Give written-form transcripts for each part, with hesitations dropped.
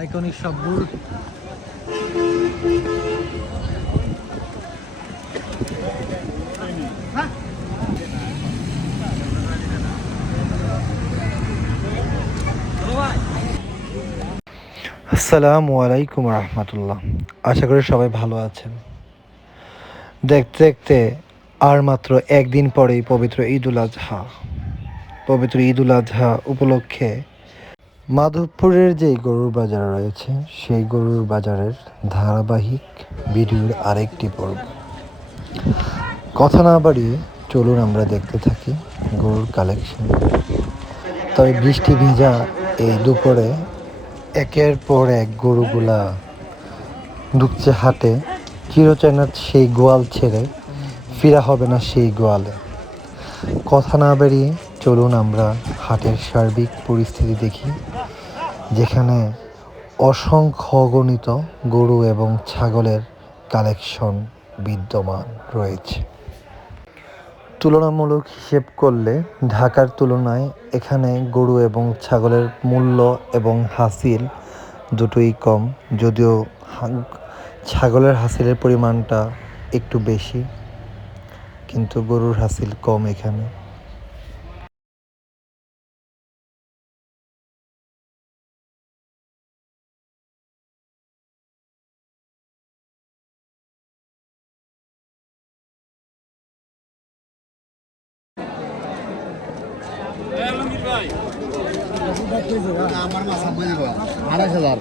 Iconic সব বুল। আসসালামু আলাইকুম রহমতুল্লাহ। আশা করি সবাই ভালো আছেন। দেখতে দেখতে আর মাত্র একদিন পরেই পবিত্র ঈদুল আজহা। পবিত্র ঈদুল আজহা উপলক্ষে মাধবপুরের যে গরুর বাজার রয়েছে সেই গরুর বাজারের ধারাবাহিক ভিডিওর আরেকটি পর্ব। কথা না বাড়িয়ে চলুন আমরা দেখতে থাকি গরুর কালেকশন। তবে বৃষ্টি ভেজা এই দুপুরে একের পর এক গরুগুলা ঢুকছে হাটে। চিরচেনা সেই গোয়াল ছেড়ে ফিরা হবে না সেই গোয়ালে। কথা না বেরিয়ে চলুন আমরা হাটের সার্বিক পরিস্থিতি দেখি, যেখানে অসংখ্য অগণিত গরু এবং ছাগলের কালেকশন বিদ্যমান রয়েছে। তুলনামূলক হিসেব করলে ঢাকার তুলনায় এখানে গরু এবং ছাগলের মূল্য এবং হাসিল দুটোই কম, যদিও ছাগলের হাসিলের পরিমাণটা একটু বেশি, কিন্তু গরুর হাসিল কম এখানে। আমার মাছ ২৮,০০০।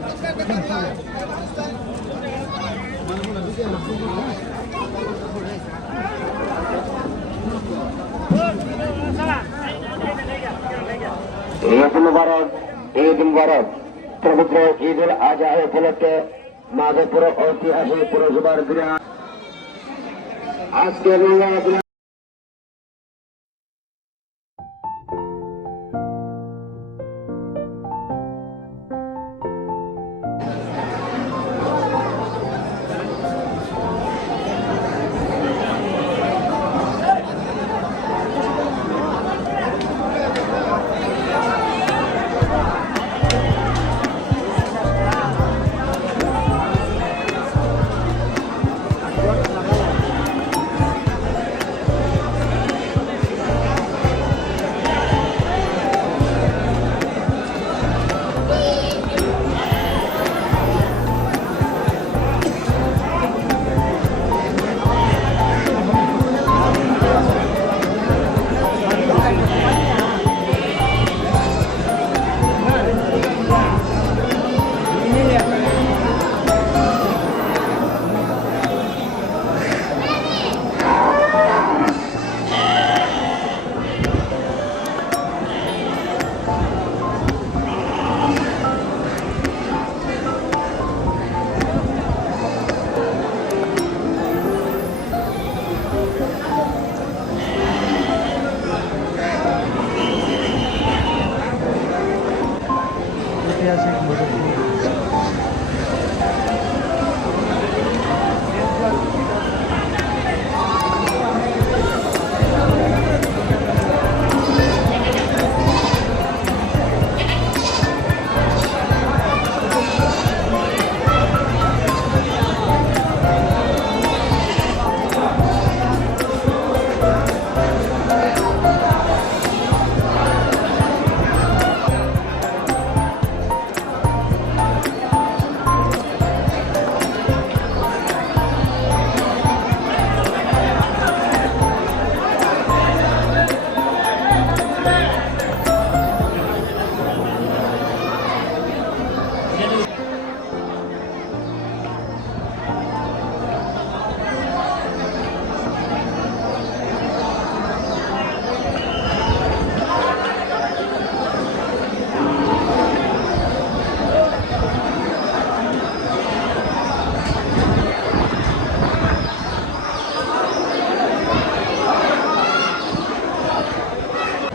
ঈদ মুবারক, ঈদ মুবারক। পবিত্র ঈদুল আজহা উপলক্ষে মাধবপুর ঐতিহাসিক পুরসভার বিরাট আজকে